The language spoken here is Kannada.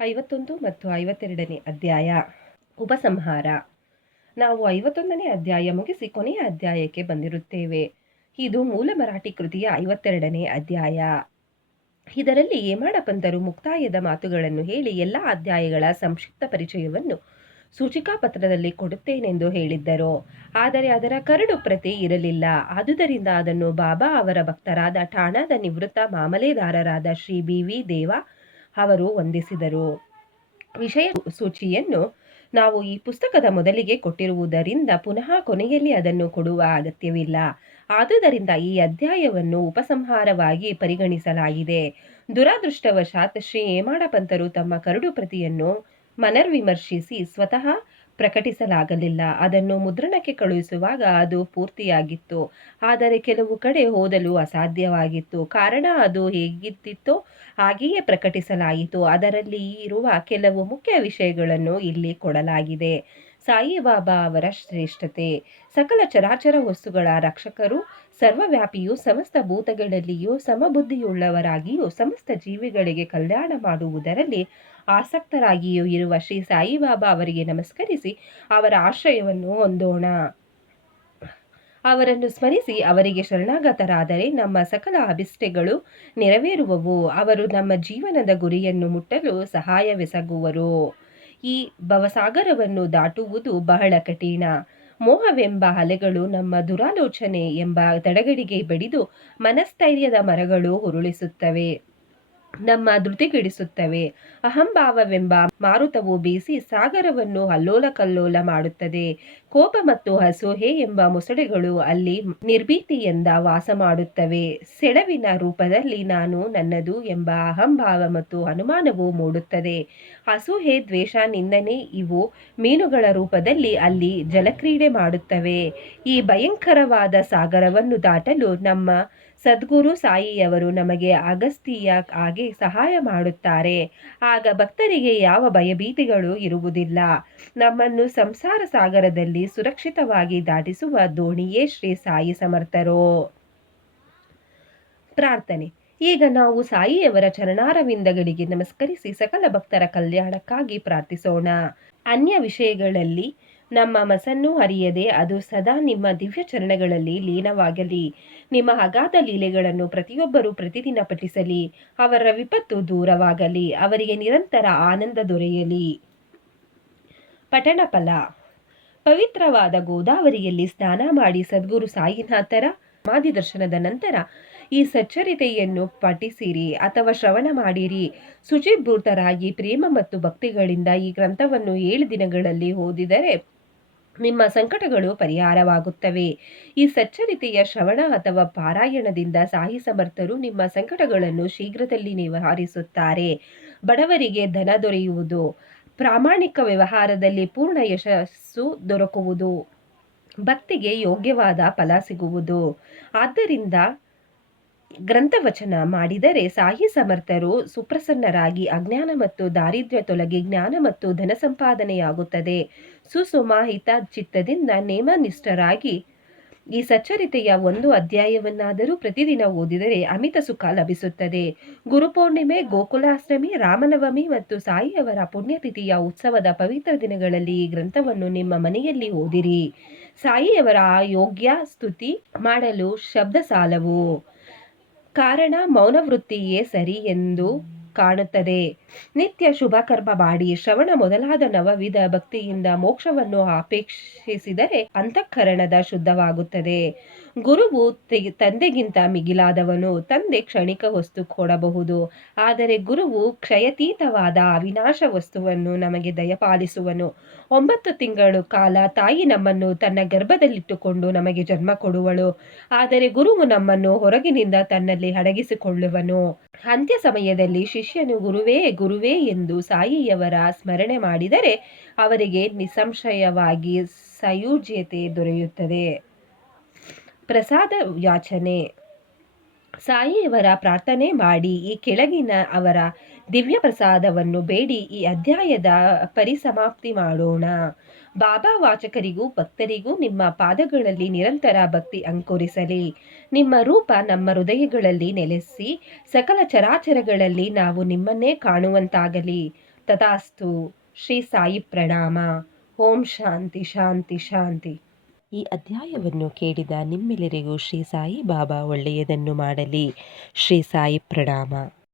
51 ಮತ್ತು 52ನೇ ಅಧ್ಯಾಯ ಉಪಸಂಹಾರ. ನಾವು 51ನೇ ಅಧ್ಯಾಯ ಮುಗಿಸಿ ಕೊನೆಯ ಅಧ್ಯಾಯಕ್ಕೆ ಬಂದಿರುತ್ತೇವೆ. ಇದು ಮೂಲ ಮರಾಠಿ ಕೃತಿಯ 52ನೇ ಅಧ್ಯಾಯ. ಇದರಲ್ಲಿ ಹೇಮಾಡ ಪಂತರು ಮುಕ್ತಾಯದ ಮಾತುಗಳನ್ನು ಹೇಳಿ ಎಲ್ಲ ಅಧ್ಯಾಯಗಳ ಸಂಕ್ಷಿಪ್ತ ಪರಿಚಯವನ್ನು ಸೂಚಿಕಾ ಪತ್ರದಲ್ಲಿ ಕೊಡುತ್ತೇನೆಂದು ಹೇಳಿದ್ದರು. ಆದರೆ ಅದರ ಕರಡು ಪ್ರತಿ ಇರಲಿಲ್ಲ. ಆದುದರಿಂದ ಅದನ್ನು ಬಾಬಾ ಅವರ ಭಕ್ತರಾದ ಠಾಣಾದ ನಿವೃತ್ತ ಮಾಮಲೆದಾರರಾದ ಶ್ರೀ ಬಿ.ವಿ. ದೇವ ಅವರು ವಂದಿಸಿದರು. ವಿಷಯ ಸೂಚಿಯನ್ನು ನಾವು ಈ ಪುಸ್ತಕದ ಮೊದಲಿಗೆ ಕೊಟ್ಟಿರುವುದರಿಂದ ಪುನಃ ಕೊನೆಯಲ್ಲಿ ಅದನ್ನು ಕೊಡುವ ಅಗತ್ಯವಿಲ್ಲ. ಆದುದರಿಂದ ಈ ಅಧ್ಯಾಯವನ್ನು ಉಪಸಂಹಾರವಾಗಿ ಪರಿಗಣಿಸಲಾಗಿದೆ. ದುರದೃಷ್ಟವಶಾತ್ ಶ್ರೀ ಹೇಮಾಡ ಪಂತರು ತಮ್ಮ ಕರಡು ಪ್ರತಿಯನ್ನು ಮನರ್ವಿಮರ್ಶಿಸಿ ಸ್ವತಃ ಪ್ರಕಟಿಸಲಾಗಲಿಲ್ಲ. ಅದನ್ನು ಮುದ್ರಣಕ್ಕೆ ಕಳುಹಿಸುವಾಗ ಅದು ಪೂರ್ತಿಯಾಗಿತ್ತು. ಆದರೆ ಕೆಲವು ಕಡೆ ಓದಲು ಅಸಾಧ್ಯವಾಗಿತ್ತು. ಕಾರಣ ಅದು ಹೇಗಿತ್ತಿತ್ತೋ ಹಾಗೆಯೇ ಪ್ರಕಟಿಸಲಾಯಿತು. ಅದರಲ್ಲಿ ಇರುವ ಕೆಲವು ಮುಖ್ಯ ವಿಷಯಗಳನ್ನು ಇಲ್ಲಿ ಕೊಡಲಾಗಿದೆ. ಸಾಯಿಬಾಬಾ ಅವರ ಶ್ರೇಷ್ಠತೆ. ಸಕಲ ಚರಾಚರ ವಸ್ತುಗಳ ರಕ್ಷಕರು, ಸರ್ವವ್ಯಾಪಿಯೂ ಸಮಸ್ತ ಭೂತಗಳಲ್ಲಿಯೂ ಸಮಬುದ್ಧಿಯುಳ್ಳವರಾಗಿಯೂ ಸಮಸ್ತ ಜೀವಿಗಳಿಗೆ ಕಲ್ಯಾಣ ಮಾಡುವುದರಲ್ಲಿ ಆಸಕ್ತರಾಗಿಯೂ ಇರುವ ಶ್ರೀ ಸಾಯಿಬಾಬಾ ಅವರಿಗೆ ನಮಸ್ಕರಿಸಿ ಅವರ ಆಶ್ರಯವನ್ನು ಹೊಂದೋಣ. ಅವರನ್ನು ಸ್ಮರಿಸಿ ಅವರಿಗೆ ಶರಣಾಗತರಾದರೆ ನಮ್ಮ ಸಕಲ ಅಭಿಷ್ಟಗಳು ನೆರವೇರುವವು. ಅವರು ನಮ್ಮ ಜೀವನದ ಗುರಿಯನ್ನು ಮುಟ್ಟಲು ಸಹಾಯವೆಸಗುವರು. ಈ ಭವಸಾಗರವನ್ನು ದಾಟುವುದು ಬಹಳ ಕಠಿಣ. ಮೋಹವೆಂಬ ಅಲೆಗಳು ನಮ್ಮ ದುರಾಲೋಚನೆ ಎಂಬ ತಡಗಡಿಗೆ ಬಡಿದು ಮನಸ್ಥೈರ್ಯದ ಮರಗಳು ಉರುಳಿಸುತ್ತವೆ, ನಮ್ಮ ಧೃತಿಗೆಡಿಸುತ್ತವೆ. ಅಹಂಭಾವವೆಂಬ ಮಾರುತವು ಬೀಸಿ ಸಾಗರವನ್ನು ಅಲ್ಲೋಲ ಕಲ್ಲೋಲ ಮಾಡುತ್ತದೆ. ಕೋಪ ಮತ್ತು ಅಸೂಹೆ ಎಂಬ ಮೊಸಳೆಗಳು ಅಲ್ಲಿ ನಿರ್ಭೀತಿಯಿಂದ ವಾಸ ಮಾಡುತ್ತವೆ. ಸೆಳವಿನ ರೂಪದಲ್ಲಿ ನಾನು ನನ್ನದು ಎಂಬ ಅಹಂಭಾವ ಮತ್ತು ಅನುಮಾನವು ಮೂಡುತ್ತದೆ. ಅಸೂಹೆ, ದ್ವೇಷ, ನಿಂದನೆ ಇವು ಮೀನುಗಳ ರೂಪದಲ್ಲಿ ಅಲ್ಲಿ ಜಲಕ್ರೀಡೆ ಮಾಡುತ್ತವೆ. ಈ ಭಯಂಕರವಾದ ಸಾಗರವನ್ನು ದಾಟಲು ನಮ್ಮ ಸದ್ಗುರು ಸಾಯಿಯವರು ನಮಗೆ ಅಗಸ್ತ್ಯ ಹಾಗೆ ಸಹಾಯ ಮಾಡುತ್ತಾರೆ. ಆಗ ಭಕ್ತರಿಗೆ ಯಾವ ಭಯಭೀತಿಗಳು ಇರುವುದಿಲ್ಲ. ನಮ್ಮನ್ನು ಸಂಸಾರ ಸಾಗರದಲ್ಲಿ ಸುರಕ್ಷಿತವಾಗಿ ದಾಟಿಸುವ ದೋಣಿಯೇ ಶ್ರೀ ಸಾಯಿ ಸಮರ್ಥರು. ಪ್ರಾರ್ಥನೆ. ಈಗ ನಾವು ಸಾಯಿಯವರ ಚರಣಾರವಿಂದಗಳಿಗೆ ನಮಸ್ಕರಿಸಿ ಸಕಲ ಭಕ್ತರ ಕಲ್ಯಾಣಕ್ಕಾಗಿ ಪ್ರಾರ್ಥಿಸೋಣ. ಅನ್ಯ ವಿಷಯಗಳಲ್ಲಿ ನಮ್ಮ ಮನಸ್ಸನ್ನು ಅರಿಯದೆ ಅದು ಸದಾ ನಿಮ್ಮ ದಿವ್ಯ ಚರಣಗಳಲ್ಲಿ ಲೀನವಾಗಲಿ. ನಿಮ್ಮ ಅಗಾಧ ಲೀಲೆಗಳನ್ನು ಪ್ರತಿಯೊಬ್ಬರೂ ಪ್ರತಿದಿನ ಪಠಿಸಲಿ. ಅವರ ವಿಪತ್ತು ದೂರವಾಗಲಿ. ಅವರಿಗೆ ನಿರಂತರ ಆನಂದ ದೊರೆಯಲಿ. ಪಠಣ ಫಲ. ಪವಿತ್ರವಾದ ಗೋದಾವರಿಯಲ್ಲಿ ಸ್ನಾನ ಮಾಡಿ ಸದ್ಗುರು ಸಾಯಿನಾಥರ ಸಮಾಧಿ ದರ್ಶನದ ನಂತರ ಈ ಸಚ್ಚರಿತೆಯನ್ನು ಪಠಿಸಿರಿ ಅಥವಾ ಶ್ರವಣ ಮಾಡಿರಿ. ಶುಚಿಭೂತರಾಗಿ ಪ್ರೇಮ ಮತ್ತು ಭಕ್ತಿಗಳಿಂದ ಈ ಗ್ರಂಥವನ್ನು 7 ದಿನಗಳಲ್ಲಿ ಓದಿದರೆ ನಿಮ್ಮ ಸಂಕಟಗಳು ಪರಿಹಾರವಾಗುತ್ತವೆ. ಈ ಸಚ್ಚರಿತೆಯ ಶ್ರವಣ ಅಥವಾ ಪಾರಾಯಣದಿಂದ ಸಾಯಿ ಸಮರ್ಥರು ನಿಮ್ಮ ಸಂಕಟಗಳನ್ನು ಶೀಘ್ರದಲ್ಲಿ ನಿವಾರಿಸುತ್ತಾರೆ. ಬಡವರಿಗೆ ಧನ ದೊರೆಯುವುದು, ಪ್ರಾಮಾಣಿಕ ವ್ಯವಹಾರದಲ್ಲಿ ಪೂರ್ಣ ಯಶಸ್ಸು ದೊರಕುವುದು, ಭಕ್ತಿಗೆ ಯೋಗ್ಯವಾದ ಫಲ ಸಿಗುವುದು. ಆದ್ದರಿಂದ ಗ್ರಂಥವಚನ ಮಾಡಿದರೆ ಸಾಯಿ ಸಮರ್ಥರು ಸುಪ್ರಸನ್ನರಾಗಿ ಅಜ್ಞಾನ ಮತ್ತು ದಾರಿದ್ರ್ಯ ತೊಲಗಿ ಜ್ಞಾನ ಮತ್ತು ಧನ ಸಂಪಾದನೆಯಾಗುತ್ತದೆ. ಸುಸಮಾಹಿತ ಚಿತ್ತದಿಂದ ನೇಮನಿಷ್ಠರಾಗಿ ಈ ಸಚ್ಚರಿತೆಯ 1 ಅಧ್ಯಾಯವನ್ನಾದರೂ ಪ್ರತಿದಿನ ಓದಿದರೆ ಅಮಿತ ಸುಖ ಲಭಿಸುತ್ತದೆ. ಗುರುಪೌರ್ಣಿಮೆ, ಗೋಕುಲಾಷ್ಟಮಿ, ರಾಮನವಮಿ ಮತ್ತು ಸಾಯಿಯವರ ಪುಣ್ಯತಿಥಿಯ ಉತ್ಸವದ ಪವಿತ್ರ ದಿನಗಳಲ್ಲಿ ಈ ಗ್ರಂಥವನ್ನು ನಿಮ್ಮ ಮನೆಯಲ್ಲಿ ಓದಿರಿ. ಸಾಯಿಯವರ ಯೋಗ್ಯ ಸ್ತುತಿ ಮಾಡಲು ಶಬ್ದ ಸಾಲವು. ಕಾರಣ ಮೌನವೃತ್ತಿಯೇ ಸರಿ ಎಂದು ಕಾಣುತ್ತದೆ. ನಿತ್ಯ ಶುಭ ಕರ್ಮ ಮಾಡಿ ಶ್ರವಣ ಮೊದಲಾದ ನವವಿಧ ಭಕ್ತಿಯಿಂದ ಮೋಕ್ಷವನ್ನು ಅಪೇಕ್ಷಿಸಿದರೆ ಅಂತಃಕರಣದ ಶುದ್ಧವಾಗುತ್ತದೆ. ಗುರುವು ತಂದೆಗಿಂತ ಮಿಗಿಲಾದವನು. ತಂದೆ ಕ್ಷಣಿಕ ವಸ್ತು ಕೊಡಬಹುದು, ಆದರೆ ಗುರುವು ಕ್ಷಯತೀತವಾದ ಅವಿನಾಶ ವಸ್ತುವನ್ನು ನಮಗೆ ದಯಪಾಲಿಸುವನು. 9 ತಿಂಗಳು ಕಾಲ ತಾಯಿ ನಮ್ಮನ್ನು ತನ್ನ ಗರ್ಭದಲ್ಲಿಟ್ಟುಕೊಂಡು ನಮಗೆ ಜನ್ಮ ಕೊಡುವಳು, ಆದರೆ ಗುರುವು ನಮ್ಮನ್ನು ಹೊರಗಿನಿಂದ ತನ್ನಲ್ಲಿ ಅಡಗಿಸಿಕೊಳ್ಳುವನು. ಅಂತ್ಯ ಸಮಯದಲ್ಲಿ ಶಿಷ್ಯನು ಗುರುವೇ ಗುರುವೇ ಎಂದು ಸಾಯಿಯವರ ಸ್ಮರಣೆ ಮಾಡಿದರೆ ಅವರಿಗೆ ನಿಸ್ಸಂಶಯವಾಗಿ ಸಾಯುಜ್ಯತೆ ದೊರೆಯುತ್ತದೆ. ಪ್ರಸಾದ ಯಾಚನೆ. ಸಾಯಿಯವರ ಪ್ರಾರ್ಥನೆ ಮಾಡಿ ಈ ಕೆಳಗಿನ ಅವರ ದಿವ್ಯ ಪ್ರಸಾದವನ್ನು ಬೇಡಿ ಈ ಅಧ್ಯಾಯದ ಪರಿಸಮಾಪ್ತಿ ಮಾಡೋಣ. ಬಾಬಾ ವಾಚಕರಿಗೂ ಭಕ್ತರಿಗೂ ನಿಮ್ಮ ಪಾದಗಳಲ್ಲಿ ನಿರಂತರ ಭಕ್ತಿ ಅಂಕುರಿಸಲಿ. ನಿಮ್ಮ ರೂಪ ನಮ್ಮ ಹೃದಯಗಳಲ್ಲಿ ನೆಲೆಸಿ ಸಕಲ ಚರಾಚರಗಳಲ್ಲಿ ನಾವು ನಿಮ್ಮನ್ನೇ ಕಾಣುವಂತಾಗಲಿ. ತಥಾಸ್ತು. ಶ್ರೀ ಸಾಯಿ ಪ್ರಣಾಮ. ಓಂ ಶಾಂತಿ ಶಾಂತಿ ಶಾಂತಿ. ಈ ಅಧ್ಯಾಯವನ್ನು ಕೇಳಿದ ನಿಮ್ಮೆಲ್ಲರಿಗೂ ಶ್ರೀ ಸಾಯಿ ಬಾಬಾ ಒಳ್ಳೆಯದನ್ನು ಮಾಡಲಿ. ಶ್ರೀ ಸಾಯಿ ಪ್ರಣಾಮ.